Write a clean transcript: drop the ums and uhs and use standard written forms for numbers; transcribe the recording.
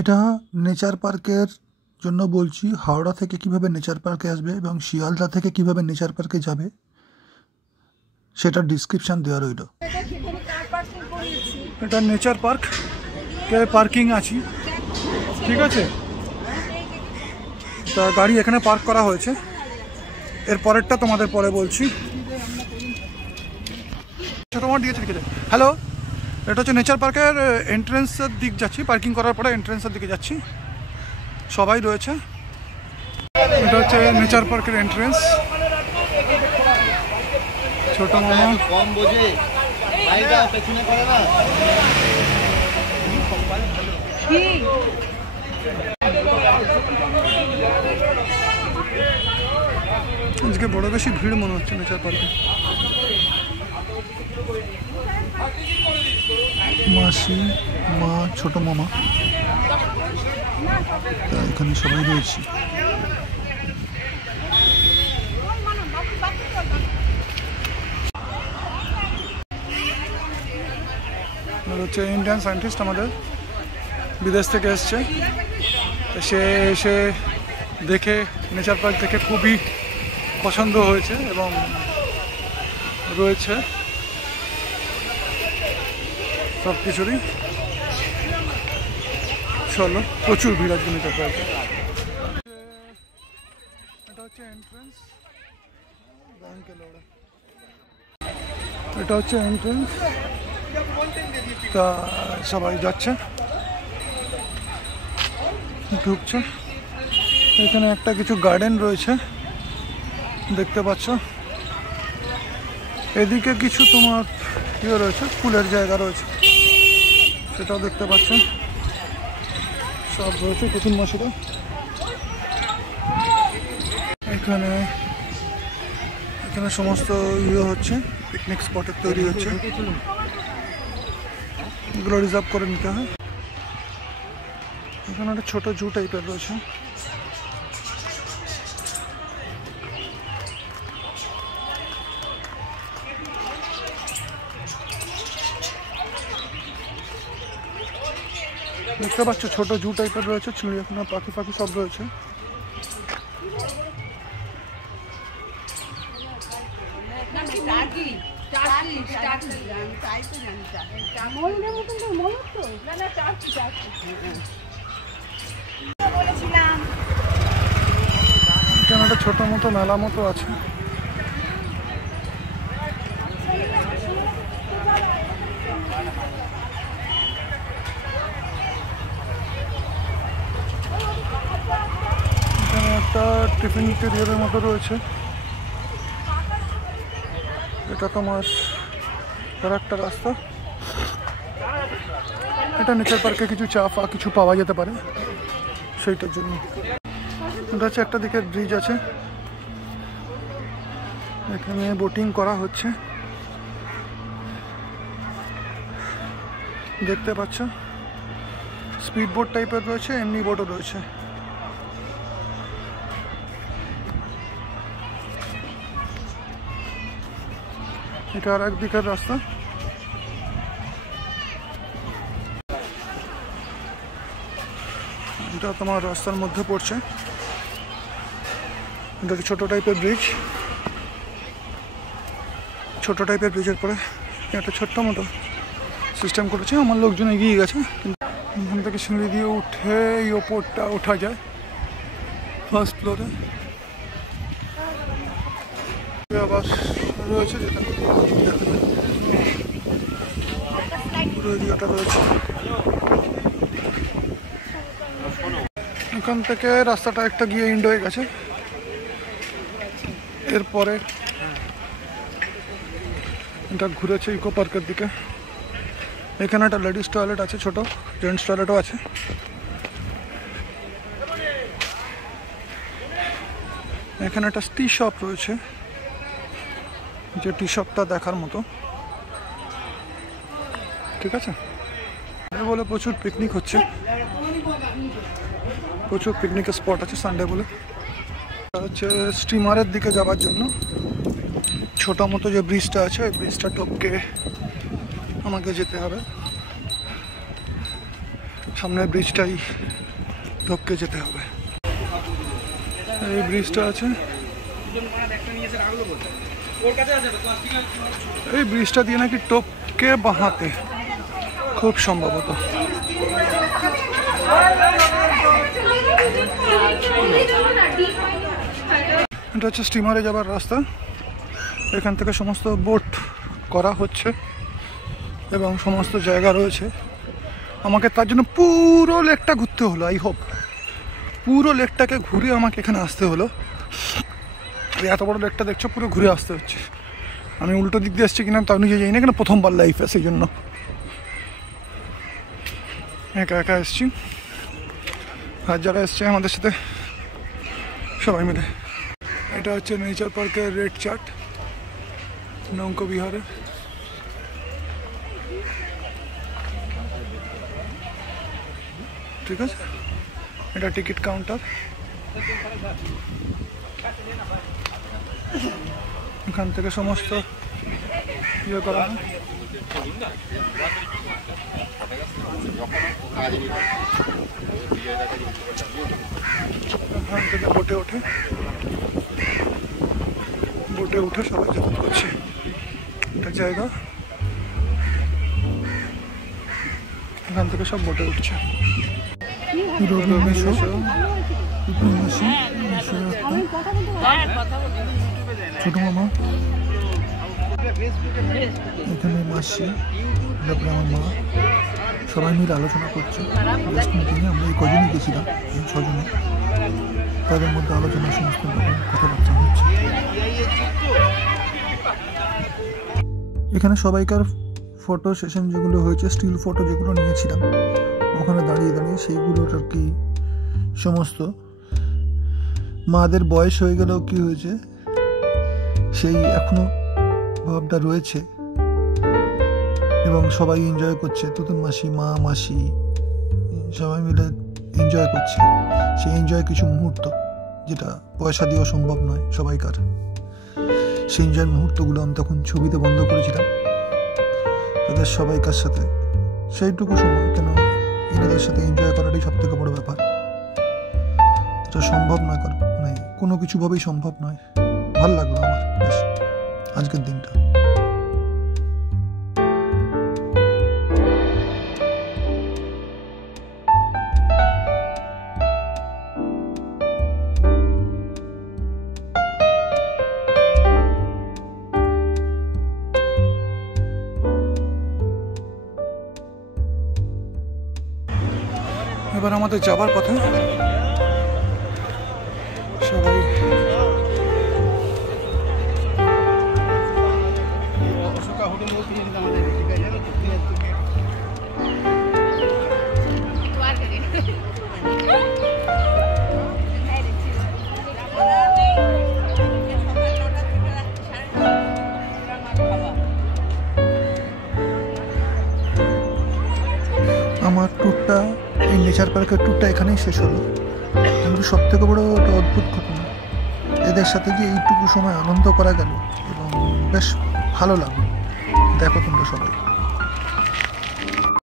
এটা নেচার পার্কের জন্য বলছি। হাওড়া থেকে কিভাবে নেচার পার্কে আসবে এবং শিয়ালদা থেকে কিভাবে নেচার পার্কে যাবে সেটা ডিসক্রিপশন দেওয়া রইল। এটা নেচার পার্ক কে পার্কিং আছে, ঠিক আছে। তা গাড়ি এখানে পার্ক করা হয়েছে। এর পরেরটা তোমাদের পরে বলছি। তোমার দিকে ঠিক আছে। হ্যালো, এটা হচ্ছে নেচার পার্কের এন্ট্রেন্সের দিক যাচ্ছি। পার্কিং করার পরে এন্ট্রেন্সের দিকে যাচ্ছি, সবাই রয়েছে। এটা হচ্ছে নেচার পার্কের এন্ট্রেন্স। ছোট মামা কম বোঝে, পেছনে করে না। আজকে বড় বেশি ভিড় মনে হচ্ছে নেচার পার্কে। মাসি, মা, ছোট মামা, এখানে সবাই রয়েছে। হচ্ছে ইন্ডিয়ান সায়েন্টিস্ট, আমাদের বিদেশ থেকে এসছে। সে এসে দেখে নেচার পার্ক দেখে খুবই পছন্দ হয়েছে এবং রয়েছে সব কিছুরই। চলো, প্রচুর ভিড় আছে নেচার পার্কে। এটা হচ্ছে এন্ট্রেন্স, এটা হচ্ছে এন্ট্রেন্স। তা সবাই যাচ্ছে, ঢুকছে। এখানে একটা কিছু গার্ডেন রয়েছে দেখতে পাচ্ছ। এদিকে কিছু তোমার ইয়ে রয়েছে, ফুলের জায়গা রয়েছে, সেটাও দেখতে পাচ্ছ। সব রয়েছে কুতুব মসজিদে। এখানে সমস্ত ইয়ে হচ্ছে, পিকনিক স্পটের তৈরি হচ্ছে। এগুলো রিজার্ভ করে নিতে হয়। এখানে একটা ছোট জু টাইপের রয়েছে। দেখতে পাচ্ছ ছোট জু টাইপের রয়েছে, চিড়িয়াখানা, পাখি পাখি সব রয়েছে। এখানে একটা ছোট মতো মেলা মতো আছে। এখানে একটা টিফিন ক্যারিয়ারের মতো রয়েছে। এটা তোমার আর একটা রাস্তা। এটা নেচার পার্কে কিছু চা ফা কিছু পাওয়া যেতে পারে, সেইটার জন্য। এটা হচ্ছে একটা দিকে ব্রিজ আছে, এখানে বোটিং করা হচ্ছে দেখতে পাচ্ছ। স্পিড বোট টাইপের রয়েছে, এমনি বোটও রয়েছে। এটা আর একদিকের রাস্তা। এটা তোমার রাস্তার মধ্যে পড়ছে। এটা ছোট টাইপের ব্রিজ, ছোট টাইপের ব্রিজের পরে একটা ছোট্ট মতো সিস্টেম করেছে। আমার লোকজন এগিয়ে গেছে। এখান থেকে সিঁড়ি দিয়ে উঠে এই ওপরটা ওঠা যায় ফার্স্ট ফ্লোরে। আবার রয়েছে, যেটা পুরো এরিয়াটা রয়েছে। এখান থেকে রাস্তাটা একটা গিয়ে এন্ড হয়ে গেছে। এরপরে এটা ঘুরেছে ইকো পার্কের দিকে। এখানে একটা লেডিস টয়লেট আছে, ছোট জেন্টস টয়লেটও আছে। এখানে একটা টি শপ রয়েছে, যে টি শপটা দেখার মতো, ঠিক আছে। বলে প্রচুর পিকনিক হচ্ছে, প্রচুর পিকনিকের স্পট আছে সানডে বলে। হচ্ছে স্টিমারের দিকে যাওয়ার জন্য ছোট মতো যে ব্রিজটা আছে, ওই ব্রিজটা টপকে আমাকে যেতে হবে। সামনের ব্রিজটাই ঢুকে যেতে হবে। এই ব্রিজটা আছে, এই ব্রিজটা দিয়ে নাকি টপকে বাঁহাতে খুব সম্ভবত। এটা হচ্ছে স্টিমারে যাবার রাস্তা। এখান থেকে সমস্ত বোট করা হচ্ছে এবং সমস্ত জায়গা রয়েছে। আমাকে তার জন্য পুরো লেকটা ঘুরতে হলো। আই হোপ পুরো লেকটাকে ঘুরে আমাকে এখানে আসতে হলো। এত বড় লেকটা দেখছো, পুরো ঘুরে আসতে হচ্ছে। আমি উল্টো দিক দিয়ে আসছি কিনা তাও নিজে যাই না, কেন প্রথমবার লাইফে, সেই জন্য একা একা এসছি। আর যারা এসছে আমাদের সাথে সবাই মিলে। এটা হচ্ছে নেচার পার্কের রেড চার্ট নৌকা বিহারে। ঠিক আছে, এটা টিকিট কাউন্টার। এখান থেকে সমস্ত ইয়ে করা হয়। এখান থেকে বোটে উঠে সবাই যাতায়াত করছে। এটা জায়গা, এখান থেকে সব বোটে উঠছে। ছোট মামা, এখানে মাসি, তারপরে আমার মা, সবাই মিলে আলোচনা করছে। গেস্ট মিটিংয়ে আমরা এই কজনই গেছিলাম, এই 6 জনে। তাদের মধ্যে আলোচনা সমস্ত কথাবার্তা হচ্ছে। এখানে সবাইকার ফটো সেশন যেগুলো হয়েছে, স্টিল ফটো যেগুলো নিয়েছিলাম ওখানে দাঁড়িয়ে সেইগুলোর আর কি সমস্ত। মাদের বয়স হয়ে গেলেও কি হয়েছে, সেই এখনো ভাবটা রয়েছে এবং সবাই এনজয় করছে। তুতুন মাসি, মা, মাসি সবাই মিলে এনজয় করছে। সেই এনজয় কিছু মুহূর্ত যেটা পয়সা দিয়েও সম্ভব নয় সবাইকার, সেই এনজয়ের মুহূর্তগুলো আমি তখন ছবিতে বন্ধ করেছিলাম তাদের সবাইকার সাথে। সেইটুকু সময় কেন এনাদের সাথে এনজয় করাটাই সব থেকে বড় ব্যাপার। এটা সম্ভব নয়, মানে কোনো কিছুভাবেই সম্ভব নয়। ভাল লাগলো আমার বেশ আজকের দিনটা। এবার আমাদের যাবার পথে সবাই আমার ট্যুরটা, এই নেচার পার্কের ট্যুরটা এখানেই শেষ হলো। কিন্তু সব থেকে বড় একটা অদ্ভুত ঘটনা, এদের সাথে যে এইটুকু সময় আনন্দ করা গেল এবং বেশ ভালো লাগলো। দেখো তোমরা সবাই।